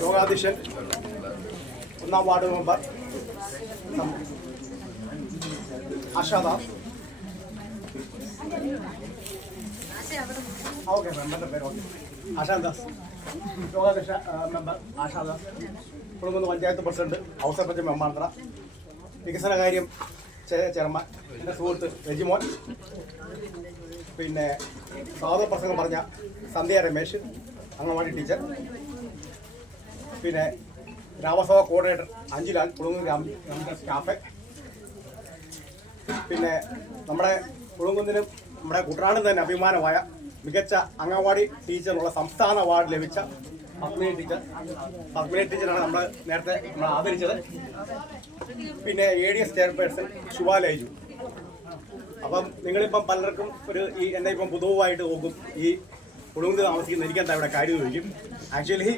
യോഗാധ്യക്ഷൻ ഒന്നാം ward member. ആശാദ. Okay മെമ്പറിന്റെ പേര് ഓക്കെ. ആശാദാസ് യോഗാധ്യക്ഷ ആ, മെമ്പർ ആശാദാസ് കുടുംബ പഞ്ചായത്ത് പ്രസിഡന്റ് ഹൗസ് പഞ്ചായത്ത് മെമ്പാന്തര വികസന കാര്യം ചെ- ചെയർമാൻ എന്റെ സുഹൃത്ത് രജിമോൻ. പിന്നെ സ്വാഗത പ്രസംഗം പറഞ്ഞ സന്ധ്യ രമേശ് അംഗൻവാടി ടീച്ചർ. പിന്നെ ഗ്രാമസഭ കോർഡിനേറ്റർ അഞ്ജുലാൽ കുളുങ്ങ് ഗ്രാമ ഗ്രാമ സ്റ്റാഫ്. പിന്നെ നമ്മുടെ കുളുങ്കുന്നിനും നമ്മുടെ കുട്ടനാടിന് തന്നെ അഭിമാനമായ മികച്ച അംഗൻവാടി ടീച്ചറിനുള്ള സംസ്ഥാന അവാർഡ് ലഭിച്ച പത്മിനി ടീച്ചർ പത്മിനി ടീച്ചറാണ് നമ്മൾ നേരത്തെ നമ്മൾ ആദരിച്ചത്. പിന്നെ എ ഡി എസ് ചെയർപേഴ്സൺ ശുഭാലയജു അപ്പം നിങ്ങളിപ്പം പലർക്കും ഒരു ഈ എന്നെ ഇപ്പം പുതുവായിട്ട് നോക്കും. ഈ കുടുംബത്തിൽ താമസിക്കുന്ന എനിക്കെന്താ ഇവിടെ കാര്യം ചോദിക്കും. ആക്ച്വലി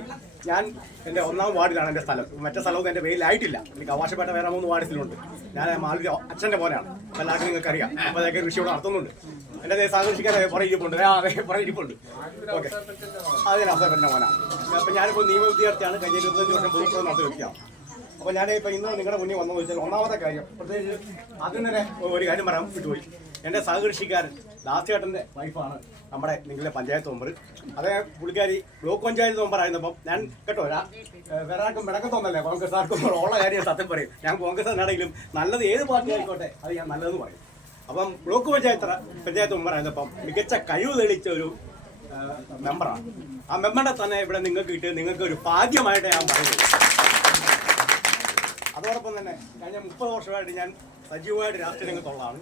ഞാൻ എന്റെ ഒന്നാം വാർഡിലാണ് എന്റെ സ്ഥലം. മറ്റേ സ്ഥലമൊന്നും എന്റെ പേരിലായിട്ടില്ല. എനിക്ക് അവാശപ്പെട്ട വേറെ മൂന്ന് വാർഡിലുണ്ട് ഞാൻ മാലി അച്ഛന്റെ പോലെയാണ്. എല്ലാവർക്കും നിങ്ങൾക്കറിയാം. അപ്പോൾ അതൊക്കെ കൃഷി ഇവിടെ നടത്തുന്നുണ്ട്. എന്റെ അതേ സാങ്കേതിക്കാൻ പുറകെ ഇരിപ്പുണ്ട്. ആ അതെ പുറകെ ഇരിപ്പുണ്ട്. ഓക്കെ. അതിന് അവസരപ്പെട്ട മോനാണ് അപ്പം ഞാനിപ്പോൾ നിയമ വിദ്യാർത്ഥിയാണ്. കഴിഞ്ഞ ഇരുപത്തഞ്ച് വർഷം പൊതുപ്രവർത്തനം നടത്തി വെക്കാം അപ്പോൾ ഞാൻ ഇപ്പോൾ ഇന്ന് നിങ്ങളുടെ മുന്നിൽ വന്നു ചോദിച്ചാൽ ഒന്നാമത്തെ കാര്യം പ്രത്യേകിച്ച് ആദ്യം തന്നെ ഒരു കാര്യം പറയാൻ വിട്ടുപോയി. എന്റെ സഹകൃഷിക്കാരൻ ദാസേട്ടന്റെ വൈഫാണ് നമ്മുടെ നിങ്ങളുടെ പഞ്ചായത്ത് മെമ്പർ. അതേ പുള്ളിക്കാരി ബ്ലോക്ക് പഞ്ചായത്ത് മെമ്പർ ആയിരുന്നപ്പം ഞാൻ കേട്ടോ വേറെ ആർക്കും വിടക്കത്തൊന്നല്ലേ കോൺഗ്രസ് ആർക്കും ഉള്ള കാര്യം സത്യം പറയും. ഞാൻ കോൺഗ്രസ് ആണെങ്കിലും നല്ലത് ഏത് പാർട്ടി ആയിക്കോട്ടെ അത് ഞാൻ നല്ലതെന്ന് പറയും. അപ്പം ബ്ലോക്ക് പഞ്ചായത്ത് പഞ്ചായത്ത് മെമ്പർ ആയിരുന്നപ്പം മികച്ച കഴിവ് തെളിയിച്ച ഒരു മെമ്പറാണ്. ആ മെമ്പറിനെ തന്നെ ഇവിടെ നിങ്ങൾക്ക് കിട്ടിയത് നിങ്ങൾക്ക് ഒരു ഭാഗ്യമായിട്ട് ഞാൻ പറയുന്നത് അതോടൊപ്പം തന്നെ കഴിഞ്ഞ മുപ്പത് വർഷമായിട്ട് ഞാൻ സജീവമായിട്ട് രാഷ്ട്രീയ രംഗത്തുള്ളതാണ്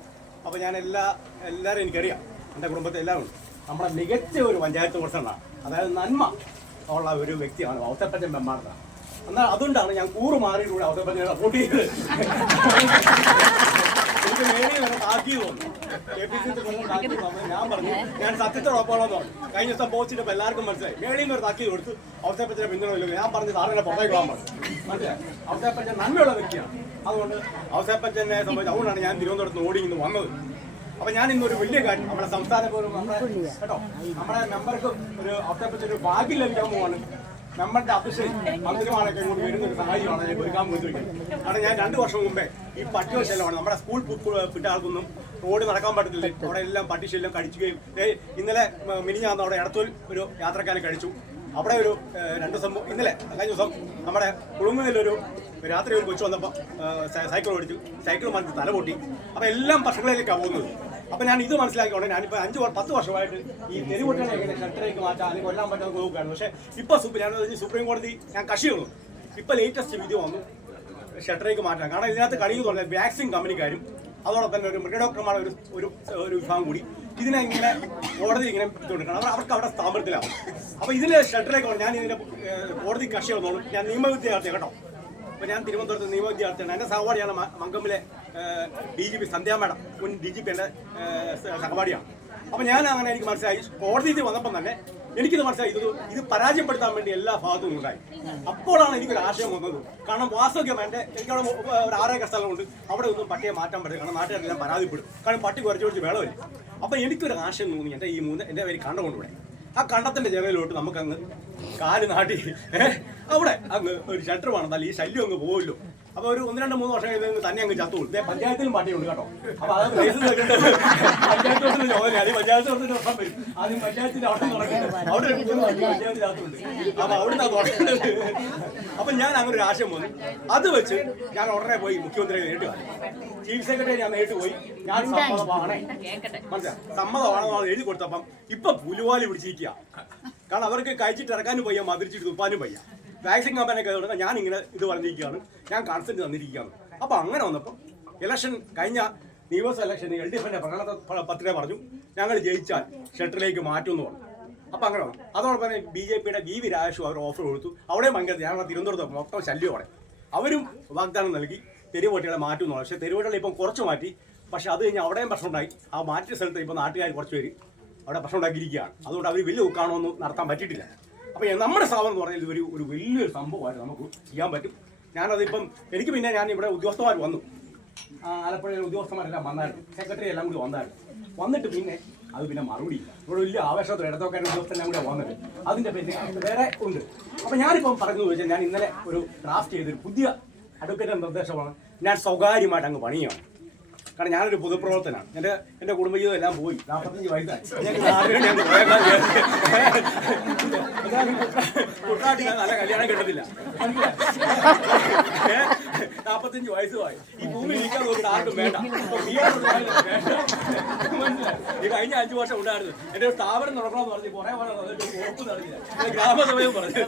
അപ്പോൾ ഞാൻ എല്ലാ എല്ലാവരും എനിക്കറിയാം. എന്റെ കുടുംബത്തെ എല്ലാവരും നമ്മുടെ മികച്ച ഒരു പഞ്ചായത്ത് പ്രസിഡന്റാണ്. അതായത് നന്മ ഉള്ള ഒരു വ്യക്തിയാണ് ഔസപ്പറ്റൻ മെമ്മാർന്ന. എന്നാൽ അതുകൊണ്ടാണ് ഞാൻ കൂറ് മാറിയിലൂടെ ഔസപ്പറ്റനെ സപ്പോർട്ട് ചെയ്തത്. എനിക്ക് മേടി വരെ തോന്നുന്നു കെ പി ഞാൻ പറഞ്ഞു ഞാൻ സത്യത്തോടൊപ്പമാണെന്ന് പറഞ്ഞു കഴിഞ്ഞ ദിവസം പോസ്റ്റിട്ട് എല്ലാവർക്കും മനസ്സിലായി. മേളിയിൽ ഒരു താക്കീത് കൊടുത്തു ഔസപ്പറ്റനെ പിന്തുണയില്ല ഞാൻ പറഞ്ഞു സാറിനെ പുറത്തേക്ക് പോകാൻ പറഞ്ഞു. മനസ്സിലായി? ഔസേപ്പച്ചൻ നന്മയുള്ള വ്യക്തിയാണ്. അതുകൊണ്ട് അവസരപ്പച്ചനെ സംബന്ധിച്ച് അതുകൊണ്ടാണ് ഞാൻ തിരുവനന്തപുരത്ത് ഓടി ഇന്ന് വന്നത്. അപ്പൊ ഞാൻ ഇന്നൊരു വലിയ കാര്യം നമ്മുടെ സംസ്ഥാന പോലും നമ്മുടെ കേട്ടോ നമ്മുടെ മെമ്പർക്ക് ഒരു അവസരപ്പച്ചൊരു ഭാഗ്യം ലഭിക്കാൻ പോവാണ്. മെമ്പറുടെ അഭിഷേക് മന്ത്രിമാരൊക്കെ കൂടി വരുന്ന ഒരു സാഹചര്യമാണ് ഞാൻ ഒരുക്കാൻ പോയിരിക്കുന്നത് കാരണം ഞാൻ രണ്ട് വർഷം മുമ്പേ ഈ പട്ടിക ശല്യമാണ് നമ്മുടെ സ്കൂൾ വിട്ട ആൾക്കൊന്നും റോഡ് നടക്കാൻ പറ്റത്തില്ല. അവിടെ എല്ലാം പട്ടിശല്യം കഴിച്ചുകയും ദേ ഇന്നലെ മിനിഞ്ഞാന്ന് അവിടെ ഇടത്തൊരു ഒരു യാത്രക്കാരെ കഴിച്ചു. അവിടെ ഒരു രണ്ട് ദിവസം ഇന്നലെ കഴിഞ്ഞ ദിവസം നമ്മുടെ കുളുങ്ങുന്നിലൊരു രാത്രി ഒരു കൊച്ചു വന്നപ്പോൾ സൈക്കിൾ ഓടിച്ചു. സൈക്കിൾ മറിച്ച് തല പൊട്ടി. അപ്പോൾ എല്ലാം പ്രശ്നങ്ങളിലേക്കാണ് പോകുന്നത് അപ്പോൾ ഞാൻ ഇത് മനസ്സിലാക്കിയോണ്ട് ഞാനിപ്പോ അഞ്ച് പത്ത് വർഷമായിട്ട് ഈ തെരുവുട്ടികളെ എങ്ങനെ ഷട്ടറേക്ക് മാറ്റാം അല്ലെങ്കിൽ കൊല്ലാൻ പറ്റാൻ നോക്കുകയാണ് പക്ഷെ ഇപ്പൊ ഞാൻ സുപ്രീം കോടതി ഞാൻ കക്ഷിയുള്ളൂ. ഇപ്പൊ ലേറ്റസ്റ്റ് വിധി വന്നു. ഷട്ടറേക്ക് മാറ്റാം കാരണം ഇതിനകത്ത് കഴിയുന്ന പറഞ്ഞാൽ വാക്സിൻ കമ്പനിക്കാരും അതോടൊപ്പം തന്നെ ഒരു മൃഗഡോക്ടർമാരുടെ ഒരു ഒരു ഒരു വിഭാഗം കൂടി. ഇതിനെ ഇങ്ങനെ കോടതി ഇങ്ങനെ കൊടുക്കണം അവർ അവർക്ക് അവിടെ സ്ഥാപനത്തിലാവും. അപ്പോൾ ഇതിന് ഷട്ടറേക്ക് ഞാൻ ഇതിന്റെ കോടതി കക്ഷി വന്നോളൂ ഞാൻ നിയമവിദ്യാർത്ഥി കേട്ടോ. അപ്പോൾ ഞാൻ തിരുവനന്തപുരത്ത് നിയമവിദ്യാർത്ഥിയാണ്. എന്റെ സഹപാഠിയാണ് മങ്കമ്മിലെ D G P Sandhya madam മുൻ ഡി ജി പി എന്റെ സഹപാഠിയാണ്. അപ്പോൾ ഞാൻ അങ്ങനെ എനിക്ക് മനസ്സിലായി കോടതിയിൽ വന്നപ്പം തന്നെ എനിക്കിത് മനസ്സിലായി ഇത് ഇത് പരാജയപ്പെടുത്താൻ വേണ്ടി എല്ലാ ഭാഗത്തും ഉണ്ടായി. അപ്പോഴാണ് എനിക്കൊരു ആശയം വന്നത്. കാരണം വാസ്തവ്യം എന്റെ എനിക്ക് അവിടെ ഒരു ആറേക്കർ സ്ഥലമുണ്ട്. അവിടെ ഒന്നും പട്ടിയെ മാറ്റാൻ പറ്റില്ല. കാരണം നാട്ടുകാരെല്ലാം പരാതിപ്പെടും. കാരണം പട്ടി കുറച്ച് കുറച്ച് വേളമില്ല അപ്പം എനിക്കൊരു ആശയം തോന്നി. എന്റെ ഈ മൂന്ന് എന്റെ പേര് കണ്ടുകൊണ്ടുവിടെ ആ കണ്ടത്തിന്റെ ജനലിലോട്ട് നമുക്കങ്ങ് കാൽ നാട്ടി അവിടെ അങ്ങ് ഒരു ഷട്ടർ വേണം. എന്നാൽ ഈ ശല്യം അങ്ങ് പോകുമല്ലോ അപ്പൊ ഒരു ഒന്ന് രണ്ട് മൂന്ന് വർഷം കഴിഞ്ഞ് തന്നെ അങ്ങ് ചത്തു. കൊടുത്തേ പഞ്ചായത്തിലും പാട്ടിയുണ്ട് കേട്ടോ. അപ്പൊ അത് ഉണ്ട്. പഞ്ചായത്ത് ഓഫീസിൽ ചോദന. ആദ്യം പഞ്ചായത്ത് ഓഫീസിൽ പ്രശ്നം വരും. ആദ്യം പഞ്ചായത്തിന്റെ അവിടെ തുടങ്ങുന്നത് അവിടെ ഒരു മൂന്ന് വർഷം പഞ്ചായത്തിനകത്തുണ്ട് അപ്പൊ അവിടുന്ന് അത് തുടങ്ങുന്നത് അപ്പൊ ഞാൻ അങ്ങനെ ഒരു ആശയം വന്നു. അത് വെച്ച് ഞാൻ ഉടനെ പോയി മുഖ്യമന്ത്രിയെ നേരിട്ട് ചീഫ് സെക്രട്ടറി ഞാൻ നേരിട്ട് പോയി. ഞാൻ സമ്മതമാണ്. മനസ്സിലായി സമ്മതമാണെന്ന് എഴുതി കൊടുത്തപ്പം ഇപ്പൊ പുലുവാലി പിടിച്ചിരിക്കുക കാരണം അവർക്ക് കഴിച്ചിട്ട് ഇറക്കാനും പയ്യ മതിരിച്ചിട്ട് തുപ്പാനും വയ്യ. വാക്സിൻ കമ്പനിയൊക്കെ തുടങ്ങാൻ ഞാൻ ഇങ്ങനെ ഇത് പറഞ്ഞിരിക്കുകയാണ്. ഞാൻ കൺസെന്റ് തന്നിരിക്കുകയാണ്. അപ്പോൾ അങ്ങനെ വന്നപ്പോൾ ഇലക്ഷൻ കഴിഞ്ഞ നിയമസഭ ഇലക്ഷന് എൽ ഡി എഫിന്റെ പ്രകടന പത്രിക പറഞ്ഞു ഞങ്ങൾ ജയിച്ചാൽ ഷട്ടറിലേക്ക് മാറ്റും എന്ന് പറഞ്ഞു. അപ്പൊ അങ്ങനെ വന്നു. അതോടൊപ്പം തന്നെ ബി ജെ പിയുടെ വി വി രാജേഷും അവർ ഓഫർ കൊടുത്തു. അവിടെയും ഭയങ്കര ഞങ്ങളെ തിരുവനന്തപുരത്ത് മൊത്തം ശല്യമാണ് അവരും വാഗ്ദാനം നൽകി തെരുവോട്ടികളെ മാറ്റും എന്ന് പറഞ്ഞു. പക്ഷേ തെരുവോട്ടികളെ ഇപ്പം കുറച്ച് മാറ്റി. പക്ഷെ അത് കഴിഞ്ഞ് അവിടെയും പ്രശ്നമുണ്ടായി ആ മാറ്റിയ സ്ഥലത്ത് ഇപ്പോൾ നാട്ടുകാർ കുറച്ച് പേര് അവിടെ പ്രശ്നം ഉണ്ടാക്കിയിരിക്കുകയാണ്. അതുകൊണ്ട് അവർ വലിയ ഉക്കാണൊന്നും നടത്താൻ പറ്റിയിട്ടില്ല. അപ്പോൾ നമ്മുടെ സ്ഥാപനം എന്ന് പറഞ്ഞാൽ ഇതൊരു ഒരു വലിയൊരു സംഭവമായിട്ട് നമുക്ക് ചെയ്യാൻ പറ്റും. ഞാനതിപ്പം എനിക്ക് പിന്നെ ഞാൻ ഇവിടെ ഉദ്യോഗസ്ഥന്മാർ വന്നു. ആലപ്പുഴയിലെ ഉദ്യോഗസ്ഥന്മാരെല്ലാം വന്നായിരുന്നു. സെക്രട്ടറി എല്ലാം കൂടി വന്നായിരുന്നു. വന്നിട്ട് പിന്നെ അത് പിന്നെ മറുപടി ഇല്ല. ഇവിടെ വലിയ ആവേശത്തോടെ ഇടത്തോക്കാൻ ഉദ്യോഗസ്ഥനെല്ലാം കൂടെ വന്നിട്ട് അതിന്റെ പിന്നെ വേറെ ഉണ്ട്. അപ്പോൾ ഞാനിപ്പം പറഞ്ഞു ചോദിച്ചാൽ ഞാൻ ഇന്നലെ ഒരു ഡ്രാഫ്റ്റ് ചെയ്തൊരു പുതിയ അഡ്വക്കേറ്റ് നിർദ്ദേശമാണ് ഞാൻ സ്വകാര്യമായിട്ട് അങ്ങ് പണിയാണ് കാരണം ഞാനൊരു പൊതുപ്രവർത്തനാണ്. എന്റെ എന്റെ കുടുംബജീവിതം എല്ലാം പോയി. നാൽപ്പത്തഞ്ച് വയസ്സായി. കുട്ടനാട്ടിൽ നല്ല കല്യാണം കിട്ടത്തില്ല നാൽപ്പത്തഞ്ച് വയസ്സുമായി. ഈ ഭൂമി ഇരിക്കാൻ നോക്കി ആർക്കും വേണ്ട. ഈ കഴിഞ്ഞ അഞ്ചു വർഷം ഉണ്ടായിരുന്നു. എന്റെ ഒരു സ്ഥാപനം നടക്കണമെന്ന് പറഞ്ഞ് കുറെ ഉറപ്പ് നടന്നില്ല ഗ്രാമസഭയും പറഞ്ഞു.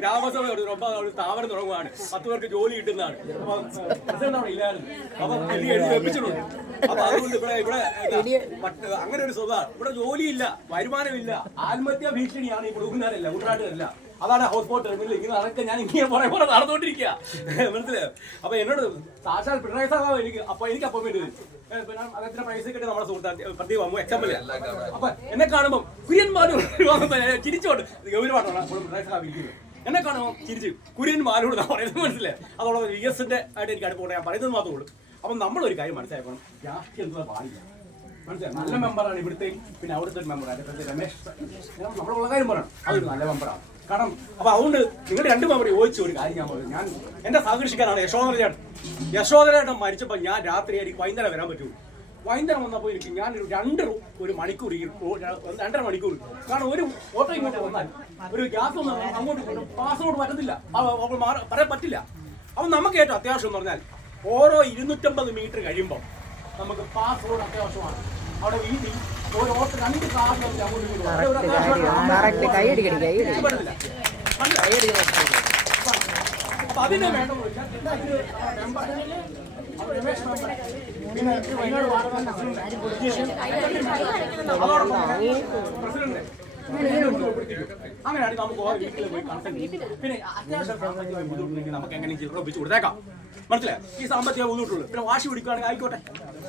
ഗ്രാമസഭ ഒരു ഒമ്പത് സ്ഥാപനം തുടങ്ങുകയാണ് പത്ത് പേർക്ക് ജോലി കിട്ടുന്നതാണ്. അപ്പൊ പ്രസിഡന്റ് അവിടെ ഇല്ലായിരുന്നു. അപ്പൊ എഴുതി എഴുതി വെപ്പിച്ചിട്ടുണ്ട്. അപ്പൊ അതുകൊണ്ട് ഇവിടെ ഇവിടെ അങ്ങനെ ഒരു സ്വഭാവം. ഇവിടെ ജോലിയില്ല വരുമാനമില്ല. ആത്മഹത്യാ ഭീഷണിയാണ് ഈ കൊടുക്കുന്നവരല്ല കുട്ടനാട്ടുകാരല്ല. അതാണ് ഹൗസ് ബോട്ട് ടെർമിനൽ ഇങ്ങനെ നടക്കുക ഞാൻ ഇങ്ങനെ കുറെ പോലെ നടന്നുകൊണ്ടിരിക്കുക മനസ്സിലായോ? അപ്പൊ എന്നോട് സാക്ഷാൽ പിണറായി സാറാവ് എനിക്ക് അപ്പൊ എനിക്ക് അപ്പോയിന്റ്മെന്റ് വേണ്ടി പിന്നെ അദ്ദേഹത്തിന്റെ പൈസ കിട്ടി നമ്മുടെ സുഹൃത്ത് പ്രദീപ് അമ്മ എക്സാമ്പിൾ അപ്പൊ എന്നെ കാണുമ്പോൾ കുര്യന്മാരും ചിരിച്ചോട്ട് ഗൗരവമാണ് പിണറായി സാറാവ് ഇരിക്കുന്നത് എന്നെ കാണുമ്പോൾ തിരിച്ച് കുര്യൻ മാലോട് എന്നാ പറയുന്നത് മനസ്സിലായി? അതോടെ വി എസിന്റെ ആയിട്ട് എനിക്ക് അടുപ്പോട്ടെ ഞാൻ പറയുന്നത് മാത്രമേ ഉള്ളൂ. അപ്പം നമ്മളൊരു കാര്യം മനസ്സിലാക്കണം രാഷ്ട്രീയം എന്താ പാടില്ല. മനസ്സിലായി? നല്ല മെമ്പറാണ് ഇവിടുത്തെ പിന്നെ അവിടുത്തെ ഒരു അതിന്റെ രമേശ് ഞാൻ നമ്മളുള്ള കാര്യം പറയണം. അതൊരു നല്ല മെമ്പറാണ് കാരണം അപ്പൊ അതുകൊണ്ട് നിങ്ങൾ രണ്ടു പേർ ചോദിച്ച ഒരു കാര്യം ഞാൻ പറഞ്ഞു. ഞാൻ എന്റെ സഹകൃഷിക്കാനാണ് യശോധര ചേട്ടൻ യശോധര ചേട്ടൻ മരിച്ചപ്പോൾ ഞാൻ രാത്രി എനിക്ക് വൈകുന്നേരം വരാൻ പറ്റുള്ളൂ വൈകുന്നേരം വന്നപ്പോൾ എനിക്ക് ഞാൻ രണ്ട് ഒരു മണിക്കൂർ രണ്ടര മണിക്കൂർ. കാരണം ഒരു ഓട്ടോ ഇങ്ങോട്ട് വന്നാൽ ഒരു ഗ്യാസ് വന്നാൽ അങ്ങോട്ട് പാസ്പോർട്ട് മാറ- പറയാൻ പറ്റില്ല. അപ്പം നമുക്ക് ഏറ്റവും അത്യാവശ്യം എന്ന് പറഞ്ഞാൽ ഓരോ ഇരുന്നൂറ്റമ്പത് മീറ്റർ കഴിയുമ്പോൾ നമുക്ക് പാസ്പോർട്ട് അത്യാവശ്യമാണ്. അവിടെ വീട്ടിൽ അങ്ങനെയാണെങ്കിൽ നമുക്ക് വീട്ടിൽ പോയി പിന്നെ അത്യാവശ്യം ബുദ്ധിമുട്ടുണ്ടെങ്കിൽ നമുക്ക് എങ്ങനെ ചില്ലറ കൊടുത്തേക്കാം മനസ്സിലായോ ഈ സാമ്പത്തിക ബുദ്ധിമുട്ടുള്ളൂ പിന്നെ വാശി പിടിക്കുകയാണെങ്കിൽ ആയിക്കോട്ടെ.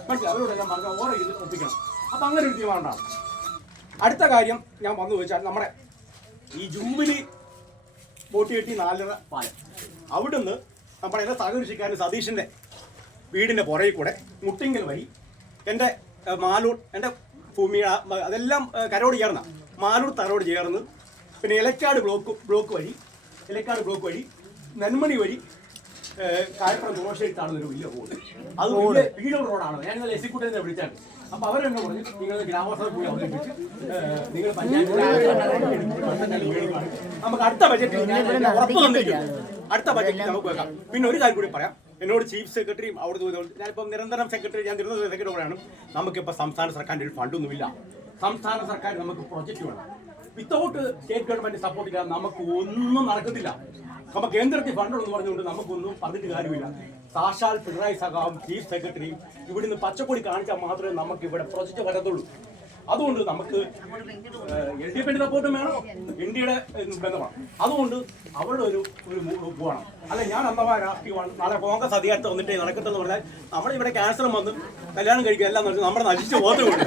മനസ്സിലായി? അവരോട് ഞാൻ പറഞ്ഞ ഓരോ ഇത് ഒപ്പിക്കണം. അപ്പൊ അങ്ങനെ ഒരു തീരുമാനമാണ് അടുത്ത കാര്യം ഞാൻ വന്നു ചോദിച്ചാൽ നമ്മുടെ ഈ ജൂബിലി ബോട്ടിയെട്ടി നാലര പാലം. അവിടുന്ന് നമ്മുടെ എന്റെ സഹകൃഷിക്കാരൻ സതീഷിന്റെ വീടിന്റെ പുറകിൽ കൂടെ മുട്ടിങ്കൽ വഴി എന്റെ മാലൂർ എന്റെ ഭൂമി അതെല്ലാം കരോട് ചേർന്ന മാലൂർ തറോട് ചേർന്ന് പിന്നെ ഇലക്കാട് ബ്ലോക്ക് ബ്ലോക്ക് വഴി ഇലക്കാട് ബ്ലോക്ക് വഴി നെന്മണി വഴി കായപ്പുറം ദോഷയിട്ടാണ് ഒരു വലിയ റോഡ്. അത് വീട് റോഡാണ്. ഞാൻ ഇന്നലെ എസിക്കൂട്ടിനെ വിളിച്ചാണ് അപ്പൊ അവരെന്നെ പറഞ്ഞു നിങ്ങൾ ഗ്രാമസഭ പോയി അവതരിപ്പിച്ച് നിങ്ങൾ പഞ്ചായത്ത് നമുക്ക് അടുത്ത ബജറ്റിൽ ഉറപ്പ് തന്നിരിക്കും അടുത്ത ബജറ്റിൽ നമുക്ക് വെക്കാം. പിന്നെ ഒരു കാര്യം കൂടി പറയാം. എന്നോട് ചീഫ് സെക്രട്ടറിയും അവിടുത്തെ ഞാനിപ്പോൾ നിരന്തരം സെക്രട്ടറി ഞാൻ തിരുവനന്തപുരം സെക്രട്ടറി കൂടെയാണ് നമുക്കിപ്പോൾ സംസ്ഥാന സർക്കാരിന്റെ ഒരു ഫണ്ടൊന്നുമില്ല സംസ്ഥാന സർക്കാർ നമുക്ക് പ്രൊജക്റ്റ് വേണം. വിത്തൗട്ട് സ്റ്റേറ്റ് ഗവൺമെന്റ് സപ്പോർട്ട് ഇല്ലാതെ നമുക്ക് ഒന്നും നടക്കത്തില്ല. അപ്പൊ കേന്ദ്രത്തിൽ ഫണ്ടുണ്ടെന്ന് പറഞ്ഞുകൊണ്ട് നമുക്കൊന്നും പറഞ്ഞിട്ട് കാര്യമില്ല. സാക്ഷാൽ പിണറായി സഖാവും ചീഫ് സെക്രട്ടറിയും ഇവിടുന്ന് പച്ചക്കൊടി കാണിച്ചാൽ മാത്രമേ നമുക്ക് ഇവിടെ പ്രൊജക്റ്റ് വരത്തുള്ളൂ. അതുകൊണ്ട് നമുക്ക് എൽ ഡി എഫിന്റെ സപ്പോർട്ടും വേണം ഇന്ത്യയുടെ ബന്ധമാണ്. അതുകൊണ്ട് അവരുടെ ഒരു ഒരു വേണം അല്ല ഞാൻ അന്നവാ രാഷ്ട്രീയമാണ് നാളെ കോൺഗ്രസ് അധികാരത്തിൽ വന്നിട്ട് നടക്കട്ടെന്ന് പറഞ്ഞാൽ നമ്മുടെ ഇവിടെ ക്യാൻസറും വന്ന് കല്യാണം കഴിക്കുക എല്ലാം നടത്തി നമ്മുടെ നശിച്ചു പോകുന്നുണ്ട്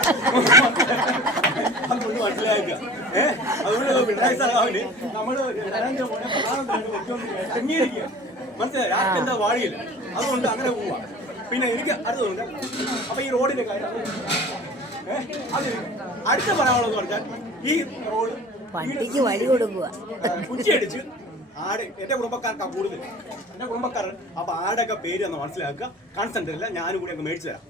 അതുകൊണ്ട് മനസ്സിലാക്കുക ഏഹ് അതുകൊണ്ട് പിണറായി സഖാവിന് നമ്മൾ പ്രധാനമന്ത്രി ഇറങ്ങിയിരിക്കുക മനസ്സിലായി? രാഷ്ട്രീയം എന്താ വാഴിയില്ല അതുകൊണ്ട് അങ്ങനെ പോവാ. പിന്നെ എനിക്ക് അടുത്തതുണ്ട് അപ്പൊ ഈ റോഡിന്റെ കാര്യം അത് അടുത്ത പറയാനുള്ളത് പറഞ്ഞാൽ ഈ റോഡ് വണ്ടിക്ക് വഴി കൊടുക്കുക കുറ്റിയടിച്ച് ആട് എന്റെ കുടുംബക്കാർക്കാ കൂടുതൽ. എന്റെ കുടുംബക്കാരൻ അപ്പൊ ആടൊക്കെ പേര് എന്ന് മനസ്സിലാക്കുക. കൺസെന്റ് ഇല്ല ഞാനും കൂടി അങ്ങ് മേടിച്ചു തരാം.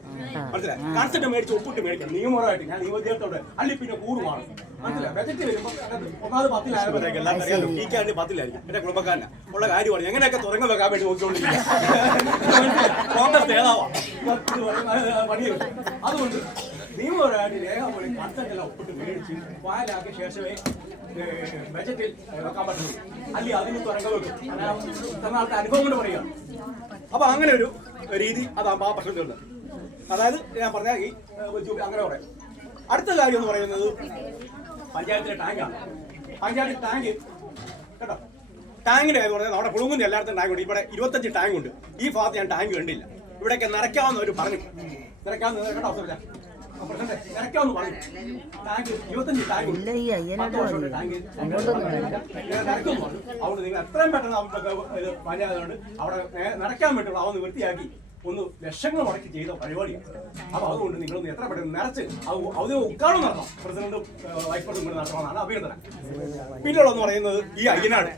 മനസ്സിലായി? കൺസെന്റ് മേടിച്ച് ഒപ്പിട്ട് മേടിക്കാം. നിയമപരമായിട്ട് ഞാൻ നിയമോദ്യോഗത്തോടെ അള്ളി പിന്നെ കൂടുമാണ് മനസ്സിലായി? ബജറ്റ് വരുമ്പോൾ ഒന്നാമത് പത്തിലായപ്പോഴേക്കും എല്ലാവർക്കും അറിയാലോ ഈ കാര്യം പത്തിലായിരിക്കും. എന്റെ കുടുംബക്കാരനാ. ഉള്ള കാര്യമാണ്. എങ്ങനെയൊക്കെ തുറങ്ങി വെക്കാൻ വേണ്ടി നോക്കിക്കൊണ്ടിരിക്കുക കോൺഗ്രസ് നേതാവാ പണിയെടുക്കും അതുകൊണ്ട് നിയമപരമായിട്ട് രേഖാമൂലം കൺസെന്റ് എല്ലാം ഒപ്പിട്ട് മേടിച്ച് ഫയലാക്കിയ ശേഷമേ ബജറ്റിൽ വെക്കാൻ പറ്റുള്ളൂ. അല്ലെങ്കിൽ അതിന് തുറങ്കം വെക്കും. ആൾക്ക് അനുഭവം കൊണ്ട് പറയുകയാണ് അപ്പൊ അങ്ങനെ ഒരു രീതി അതാ ആ പ്രശ്നത്തിലുണ്ട് അതായത് ഞാൻ പറഞ്ഞ ഈ അങ്ങനെ പറയാം. അടുത്ത കാര്യം എന്ന് പറയുന്നത് പഞ്ചായത്തിലെ ടാങ്കാണ് പഞ്ചായത്തിലെ ടാങ്ക് കേട്ടോ. ടാങ്കിന്റെ കാര്യം പറഞ്ഞാൽ നമ്മുടെ പുളുങ്ങുന്ന എല്ലായിടത്തും ടാങ്ക് ഉണ്ട്. ഇവിടെ ഇരുപത്തഞ്ച് ടാങ്ക് ഉണ്ട്. ഈ ഭാഗത്ത് ഞാൻ ടാങ്ക് കണ്ടില്ല. ഇവിടെയൊക്കെ പറഞ്ഞു. നിറയ്ക്കാവുന്ന കേട്ടോ അവസരം നിറയ്ക്കാമെന്ന് പറഞ്ഞു. ടാങ്ക് ഇരുപത്തഞ്ച് ടാങ്ക് ടാങ്ക് നിറയ്ക്കുമെന്ന് പറഞ്ഞു. അതുകൊണ്ട് നിങ്ങൾ എത്രയും പെട്ടെന്ന് അവിടെ ഇത് വേണ്ടി അവിടെ നിറയ്ക്കാൻ വേണ്ടിയുള്ള അവന്ന് വൃത്തിയാക്കി ഒന്ന് ലക്ഷങ്ങൾ മുടക്കി ചെയ്ത പരിപാടിയാണ്. അപ്പൊ അതുകൊണ്ട് നിങ്ങളൊന്ന് എത്ര പെട്ടെന്ന് നിറച്ച് അത് ഉദ്ഘാടനം നടത്തണം. പ്രസിഡന്റും വൈസ് പ്രസിഡന്റും നടത്തണമെന്നാണ് അഭ്യർത്ഥന പിന്നെയുള്ളതെന്ന് പറയുന്നത് ഈ അയ്യനാട്.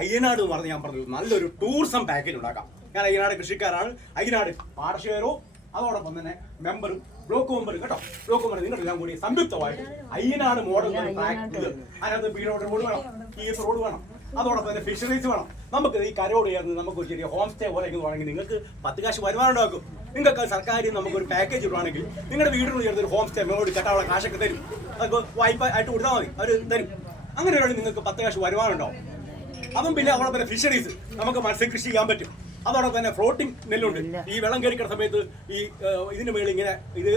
അയ്യനാട് എന്ന് പറഞ്ഞ് ഞാൻ പറഞ്ഞു നല്ലൊരു ടൂറിസം പാക്കേജ് ഉണ്ടാക്കാം. ഞാൻ അയ്യനാട് കൃഷിക്കാരാണ്. അയ്യനാട് പാർശ്വരോ അതോടൊപ്പം തന്നെ മെമ്പറും ബ്ലോക്ക് മെമ്പറും കേട്ടോ. ബ്ലോക്ക് മെമ്പർ നിങ്ങളെല്ലാം കൂടി സംയുക്തമായിട്ട് അയ്യനാട് മോഡൽ അതിനകത്ത് ബീഡോട് റോഡ് വേണം കീസ് റോഡ് വേണം. അതോടൊപ്പം തന്നെ ഫിഷറീസ് വേണം. നമുക്ക് ഈ കരോട് ചേർന്ന് നമുക്ക് ഒരു ചെറിയ ഹോം സ്റ്റേ പോലെ വേണമെങ്കിൽ നിങ്ങൾക്ക് പത്ത് കാശ് വരുമാനം ഉണ്ടാക്കും. നിങ്ങൾക്ക് സർക്കാരിൽ നമുക്ക് ഒരു പാക്കേജ് ഇടുവാണെങ്കിൽ നിങ്ങളുടെ വീടിനോട് ചേർന്ന് ഒരു ഹോം സ്റ്റേ മേലോട് കെട്ടാനുള്ള കാശൊക്കെ തരും. അതൊക്കെ വായ്പ ആയിട്ട് കൊടുത്താൽ മതി. അവർ തരും. അങ്ങനെയാണെങ്കിൽ നിങ്ങൾക്ക് പത്ത് കാശ് വരുമാനം ഉണ്ടാവും. അതും പിന്നെ അവിടെ തന്നെ ഫിഷറീസ് നമുക്ക് മത്സ്യകൃഷി ചെയ്യാൻ പറ്റും. അതോടൊപ്പം തന്നെ ഫ്ലോട്ടിംഗ് നെല്ലുണ്ട്. ഈ വെള്ളം കയറിക്കുന്ന സമയത്ത് ഈ ഇതിന്റെ ഇതിന് മേളിൽ ഇങ്ങനെ ഇത്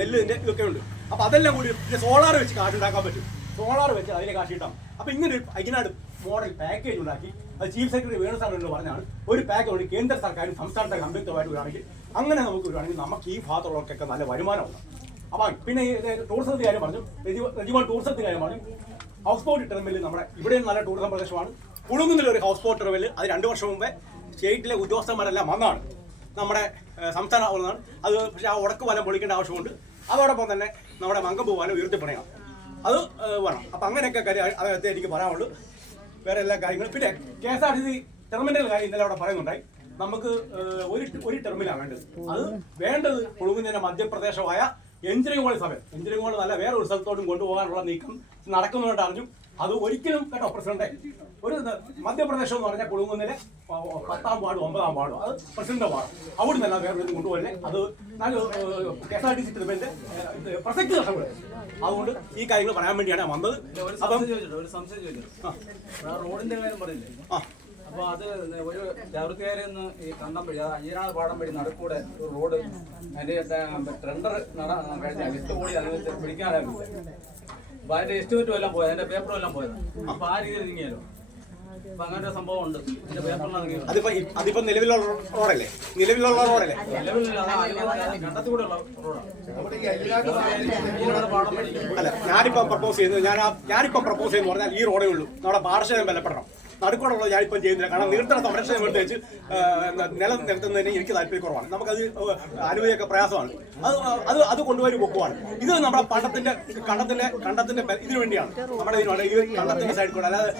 നെല്ലിന്റെ ഇതൊക്കെ ഉണ്ട്. അപ്പൊ അതെല്ലാം കൂടി സോളാർ വെച്ച് കാശുണ്ടാക്കാൻ പറ്റും. സോളാർ വെച്ച് അതിനെ കാശ് കിട്ടാം അപ്പൊ ഇങ്ങനെ ഒരു അതിനാട് മോഡൽ പാക്കേജ് ഉണ്ടാക്കി. അത് ചീഫ് സെക്രട്ടറി വേണു സാർ എന്ന് പറഞ്ഞാണ്. ഒരു പാക്കേജ് കേന്ദ്ര സർക്കാരും സംസ്ഥാനത്തെ സംയുക്തമായിട്ട് വരികയാണെങ്കിൽ അങ്ങനെ നമുക്ക് വരികയാണെങ്കിൽ നമുക്ക് ഈ ഭാഗത്തുള്ളവർക്കൊക്കെ നല്ല വരുമാനമുണ്ട് അപ്പൊ പിന്നെ ടൂറിസത്തിന്റെ കാര്യം പറഞ്ഞു. രജിമോൻ ടൂറിസത്തിന്റെ കാര്യം പറഞ്ഞു. ഹൗസ് ബോട്ട് ടെർമിനൽ നമ്മുടെ ഇവിടെയും നല്ല ടൂറിസം പ്രദേശമാണ്. കുളുങ്ങുന്നില്ല ഒരു ഹൗസ് ബോട്ട് ടെർമിനൽ അത് രണ്ട് വർഷം മുമ്പേ സ്റ്റേറ്റിലെ ഉദ്യോഗസ്ഥന്മാരെല്ലാം വന്നാണ്. നമ്മുടെ സംസ്ഥാന ഒന്നാണ് അത് പക്ഷേ ആ ഉടക്ക് വലം പൊളിക്കേണ്ട ആവശ്യമുണ്ട്. അതോടൊപ്പം തന്നെ നമ്മുടെ മങ്കമ്പ് വലം ഉയർത്തിപ്പണയാണ്. അത് വേണം. അപ്പം അങ്ങനെയൊക്കെ കാര്യം അദ്ദേഹത്തെ എനിക്ക് പറയാനുള്ളൂ. വേറെ എല്ലാ കാര്യങ്ങളും. പിന്നെ K S R T C terminal കാര്യം ഇന്നലെ അവിടെ പറയുന്നുണ്ടായി. നമുക്ക് ഒരു ഒരു ടെർമിനാണ് വേണ്ടത്. അത് വേണ്ടത് കുളുങ്ങുന്നതിന്റെ മധ്യപ്രദേശമായ എഞ്ചിനീയറിംഗ് കോളേജ് സമയം. എഞ്ചിനീയറിംഗ് കോളേജ് നല്ല വേറെ ഒരു സ്ഥലത്തോട്ടും കൊണ്ടുപോകാനുള്ള നീക്കം നടക്കുന്നുണ്ട് അറിഞ്ഞു. അത് ഒരിക്കലും കേട്ടോ പ്രസിഡന്റ് ഒരു മധ്യപ്രദേശ് എന്ന് പറഞ്ഞാൽ കുളുങ്ങുന്നിലെ പത്താം വാർഡ് ഒമ്പതാം വാർഡ് അത് പ്രസിഡന്റ് വാർഡ്. അവിടെ നിന്നല്ല വേറെ ഒരു കൊണ്ടുപോകല്ലേ? അത് നല്ല K S R T C ടെർമിനലിന്റെ പ്രസക്തി നഷ്ടപ്പെടും അതുകൊണ്ട് ഈ കാര്യങ്ങൾ പറയാൻ വേണ്ടിയാണ് ഞാൻ വന്നത്. അപ്പം ഒരു സംശയം ചോദിച്ചോട്ടെ. ആ. റോഡിന്റെ കാര്യം പറയില്ലേ അപ്പൊ അത് ഒരു ജാഗ്രതക്കാരിൽ നിന്ന് ഈ കണ്ടംപടി ആ അയ്യനാട് പാടം വഴി നടക്കൂടെ ഒരു റോഡ് അതിന്റെ ടെണ്ടർ നട കഴിഞ്ഞാൽ എട്ട് കോടി അതിന് പിടിക്കാനായിരുന്നു അപ്പൊ അതിന്റെ എസ്റ്റിമേറ്റും എല്ലാം പോയത്? അതിന്റെ പേപ്പറും എല്ലാം പോയത്? അപ്പൊ ആ രീതിയിൽ നീങ്ങിയാലോ അപ്പൊ അങ്ങനെ ഒരു സംഭവം ഉണ്ട്. അതിന്റെ അതിപ്പോ അതിപ്പോ നിലവിലുള്ള റോഡല്ലേ? നിലവിലുള്ള റോഡല്ലേ? അല്ല ഞാനിപ്പോ പ്രപ്പോസ് ചെയ്യുന്നത് ഞാൻ ആ- ഞാനിപ്പോ പ്രപ്പോസ് ചെയ്യുന്നത് പറഞ്ഞാൽ ഈ റോഡേ ഉള്ളൂ. നമ്മുടെ പാടശേഖരം ബലപ്പെടണം. നടുക്കോടുള്ള ഞാനിപ്പം ചെയ്യുന്നില്ല. കാരണം നീർത്തട സംരക്ഷണം എടുത്ത് വെച്ച് നിലം നിർത്തുന്നതിന് എനിക്ക് താല്പര്യം കുറവാണ്. നമുക്കത് അനുമതിയൊക്കെ പ്രയാസമാണ്. അത് അത് അത് കൊണ്ടുപോയി പൊക്കുവാണ്. ഇത് നമ്മുടെ പണ്ടത്തിന്റെ കണ്ടത്തിന്റെ കണ്ടത്തിന്റെ ഇതിനു വേണ്ടിയാണ്. നമ്മുടെ ഇതിനാണ് ഈ കണ്ടത്തിന്റെ സൈഡിൽ കൂടെ അല്ലാതെ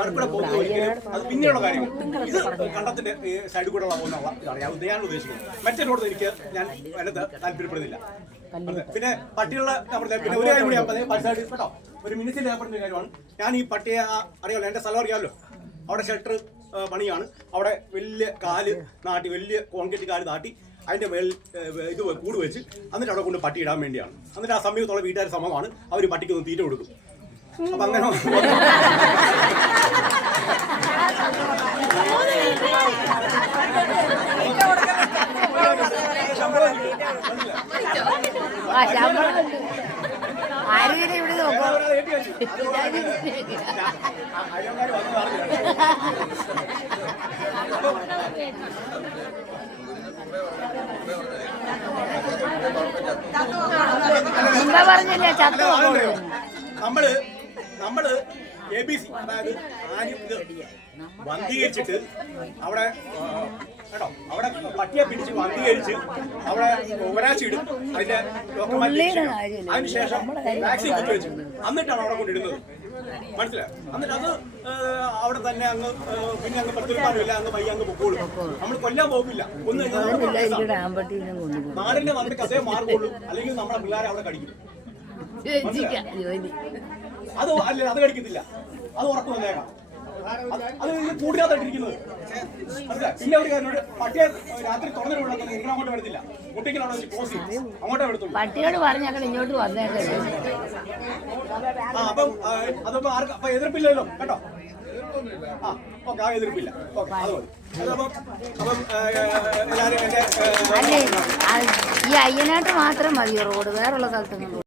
നടുക്കൂടെ പോകുന്ന ഒരിക്കലും അത് പിന്നെയുള്ള കാര്യങ്ങൾ. ഇത് കണ്ടത്തിന്റെ സൈഡിൽ കൂടെ ഉള്ള പോകുന്ന ഇതാണ് ഞാൻ ഞാൻ ഉദ്ദേശിക്കുന്നത്. മറ്റേ റോഡ് എനിക്ക് ഞാൻ അതിനകത്ത് താല്പര്യപ്പെടുന്നില്ല. പിന്നെ പട്ടിയുള്ള പിന്നെ ഒരു കാര്യം കൂടി കേട്ടോ. ഒരു മിനിറ്റിൽ പറഞ്ഞ കാര്യമാണ്. ഞാൻ ഈ പട്ടിയെ അറിയാമല്ലോ എന്റെ സ്ഥലം അറിയാമല്ലോ അവിടെ ഷട്ടർ പണിയാണ്. അവിടെ വലിയ കാൽ നാട്ടി വലിയ കോൺക്രീറ്റ് കാൽ നാട്ടി അതിന്റെ മേൽ ഇത് കൂട് വെച്ച് എന്നിട്ട് അവിടെ കൊണ്ട് പട്ടി ഇടാൻ വേണ്ടിയാണ്. എന്നിട്ട് ആ സമയത്തുള്ള വീട്ടുകാർ സമമാണ്. അവർ പട്ടിക്ക് ഒന്ന് തീറ്റ കൊടുക്കും. അപ്പൊ അങ്ങനെ. ആരെങ്കിലും ഇവിടെ നോക്കോ? മുമ്പേ പറഞ്ഞില്ലേ ചത്തു? നമ്മൾ നമ്മൾ എ ബി സി അതായത് ആരും ഇത് വന്ധീകരിച്ചിട്ട് അവിടെ കേട്ടോ അവിടെ പട്ടിയെ പിടിച്ച് വന്ധീകരിച്ച് അവിടെ ഒരാഴ്ച ഇടും. അതിന്റെ ഡോക്ടർമാർ. അതിനുശേഷം വാക്സിൻ കുത്തി വെച്ചു എന്നിട്ടാണ് അവിടെ കൊണ്ടിടുന്നത്. മനസ്സിലായോ? എന്നിട്ട് അത് അവിടെ തന്നെ അങ്ങ് പിന്നെ അങ്ങ് പ്രത്യുൽപ്പാദമില്ല അങ്ങ് പയ്യ അങ്ങ് പൊക്കോളും. നമ്മൾ കൊല്ലാൻ പോകില്ല ഒന്ന് നാടിന്റെ നന്ദിക്ക് അതേ മാർഗമുള്ളൂ അല്ലെങ്കിൽ നമ്മളെ പിള്ളേരെ അവിടെ കടിക്കും. അത് അല്ല അത് കടിക്കത്തില്ല. അത് ഉറപ്പ് വന്നേക്കാം. അത് കൂടിനകത്തായിട്ടിരിക്കുന്നത്? പിന്നെ ഒരു കാര്യം പട്ടിയെ രാത്രി തുറന്നു വിടാൻ നിങ്ങൾ അങ്ങോട്ട് വരത്തില്ല. കുട്ടിക്ക് അവിടെ പോസ് അങ്ങോട്ടേ എടുത്തുള്ളൂ പട്ടിയോട് പറഞ്ഞാൽ ഇങ്ങോട്ട് വന്നേക്കല്ലേ ആ അപ്പം അതപ്പോ ആർക്ക്? അപ്പൊ എതിർപ്പില്ലല്ലോ കേട്ടോ? ആ ഓക്കെ ആ എതിർപ്പില്ല. ഓക്കെ അത് മതി. ഈ അയ്യനാട്ട് മാത്രം മതിയോ റോഡ്? വേറുള്ള സ്ഥലത്തൊന്നും